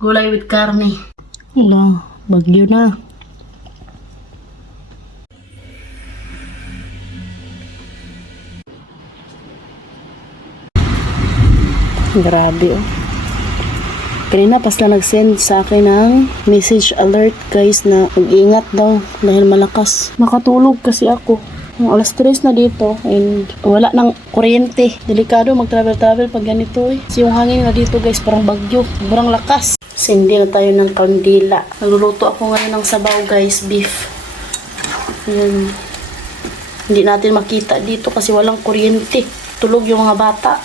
Gulay with karne. Wala, bagyo na. Grabe oh. Kanina pas na nag-send sa akin ng message alert guys na mag-ingat daw dahil malakas. Nakatulog kasi ako. Alas 3 na dito and wala nang kuryente. Delikado mag-travel-travel pag ganito eh. Kasi yung hangin na dito guys parang bagyo. Sobrang lakas. Sindi na tayo ng kandila. Nagluluto ako ngayon ng sabaw guys, beef. Ayan. Hindi natin makita dito kasi walang kuryente. Tulog yung mga bata.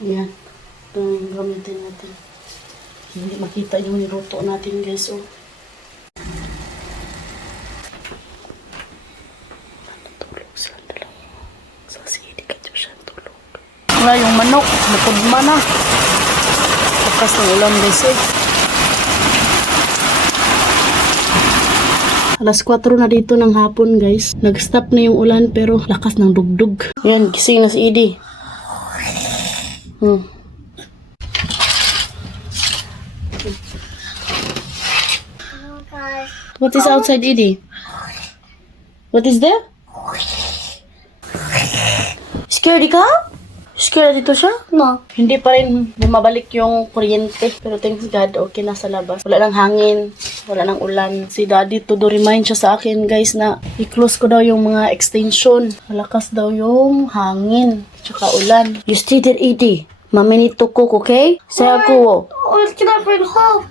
Ayan. Ito yung gamitin natin. Hindi makita yung niluto natin guys. Oh. Natulog sila dalawa. Sa CD ka dyan siya tulog. Wala yung manok. Napudma na. Lakas ng ulan guys eh. Alas 4 na dito ng hapon guys. Nag-stop na yung ulan pero lakas ng dugdug. Ayan, gising na si Edie. What is outside, Edie? What is there? Scared ka? Scared dito siya? No. Hindi pa rin bumabalik yung kuryente. Pero thanks God, okay na sa labas. Wala nang hangin. Wala nang ulan. Si Daddy todo remind siya sa akin guys na i-close ko daw yung mga extension. Malakas daw yung hangin. Tsaka ulan. You stay there, Edie. Mami need to cook, okay? Say ako. What can I bring home?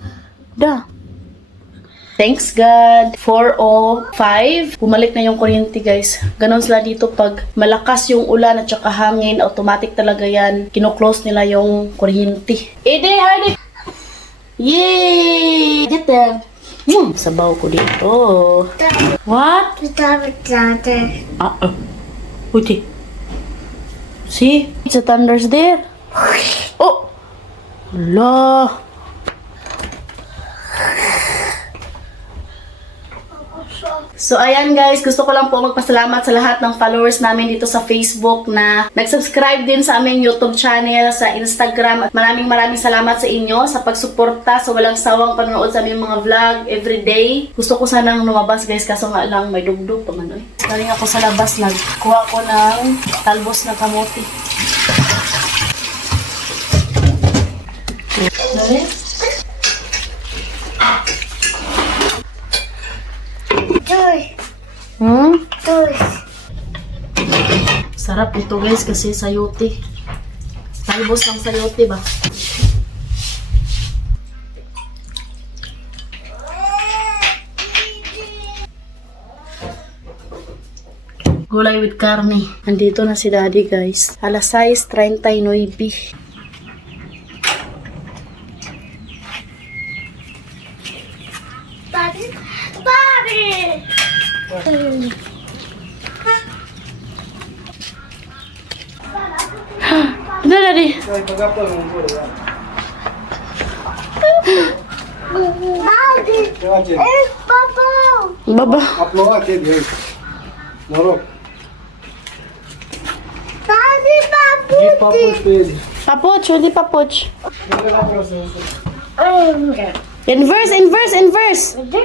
Da. Thanks God. 4:05. Bumalik na yung kuryente guys. Ganon sila dito pag malakas yung ulan at saka hangin. Automatic talaga yan. Kino-close nila yung kuryente. Ede, hardy. Yay! Get them. Sabaw ko dito. What? Uti. See? It's a thunder's there. Oh! Allah! So ayan guys, gusto ko lang po magpasalamat sa lahat ng followers namin dito sa Facebook na nag-subscribe din sa aming YouTube channel, sa Instagram. At maraming salamat sa inyo sa pagsuporta sa walang sawang panonood sa aming mga vlog everyday. Gusto ko sanang lumabas guys, kaso nga lang may dugdug pa man. Galing ako sa labas, nagkuha ko ng talbos na kamote. Dali? Sarap ito guys kasi sayote. Talbos ng sayote ba? Gulay with karne. Andito na si Daddy guys. Alas 6:39. Udah Daddy. Baba. Papuch, hindi papuch. Inverse.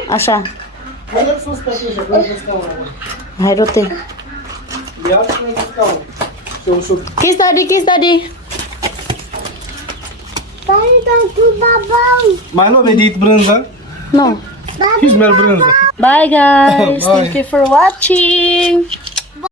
Asya. Hayrote. Kiss daddy. Milo, they eat brânză? No. You smell brânză. Bye guys. Bye. Thank you for watching.